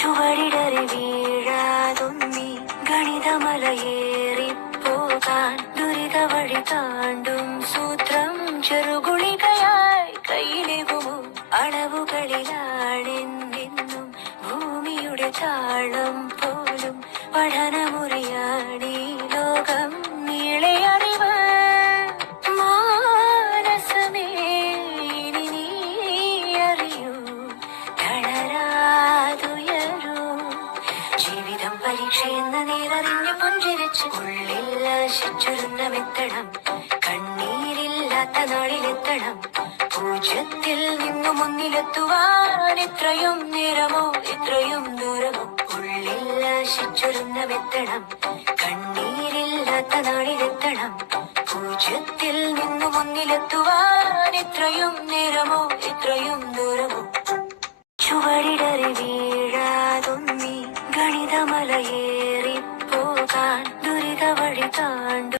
ചുവടിടറി വീഴാതൊന്നി ഗണിതമലയേറിപ്പോകാൻ ദുരിത വഴി താണ്ടും സൂത്രം ചെറുകുളികയായി കയ്യിലെകുമോ അളവുകളിലാണെന്നും ഭൂമിയുടെ താളം പോലും പഠനമുറിയാണീ പരീക്ഷയെന്ന നേരറിഞ്ഞു പുഞ്ചിരിച്ചു ഉള്ളിൽ ആശിച്ചൊരുന്ന മെത്തണം കണ്ണീരില്ലാത്ത നാളിലെത്തണം. പൂജ്യത്തിൽ നിന്നു മുന്നിലെത്തുവാൻ ഇത്രയും നേരമോ ഇത്രയും ദൂരമോ? ഉള്ളിൽ ആശിച്ചൊരുന്ന മെത്തണം കണ്ണീരില്ലാത്ത നാളിലെത്തണം. പൂജ്യത്തിൽ നിന്നു മുന്നിലെത്തുവാൻ ഇത്രയും നേരമോ ഇത്രയും ദൂരമോ? വീഴാതൊന്നി ഗണിതമലയേറിപ്പോകാൻ ദുരിത വഴി താണ്ടും